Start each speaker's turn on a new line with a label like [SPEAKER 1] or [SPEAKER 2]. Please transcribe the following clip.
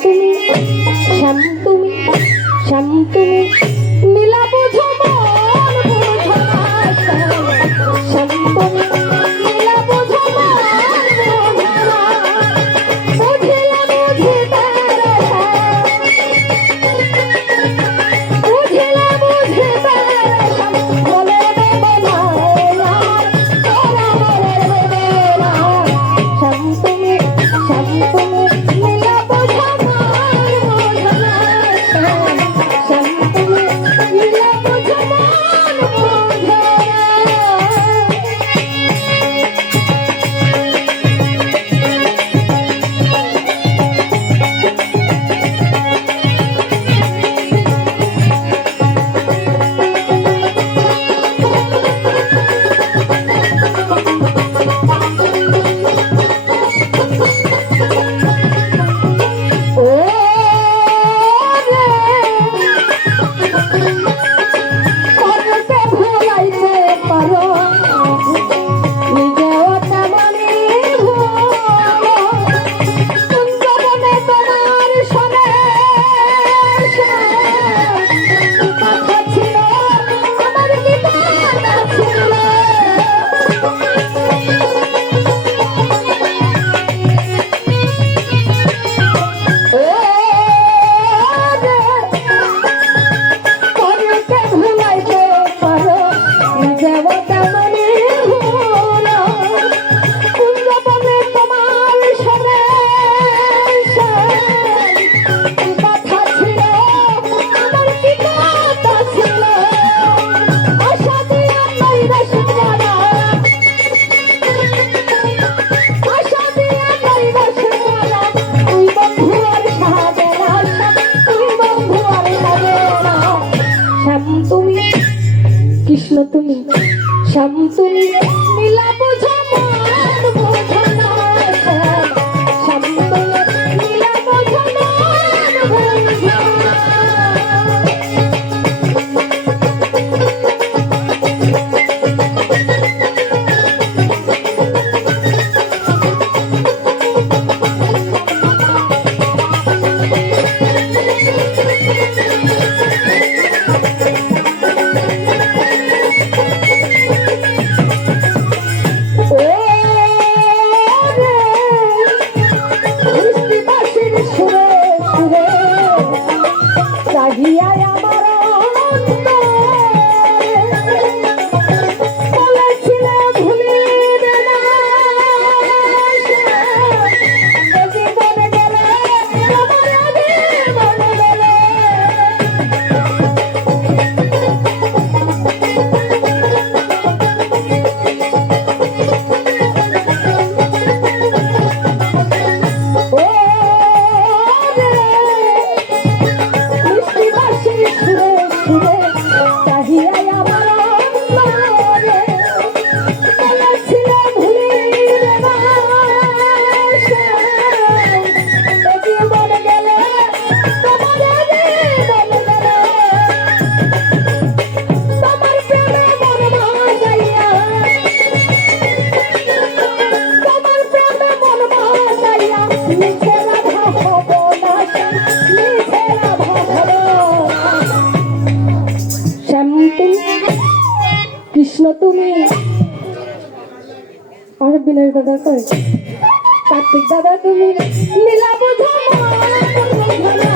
[SPEAKER 1] তুমি শ্যাম তুমি শ্যাম তুমি মিলাবো শামসুল মিলাব খুব আমার বিনয় দাদা করেছে কার্তিক দাদা তুমি নীলা বোঝা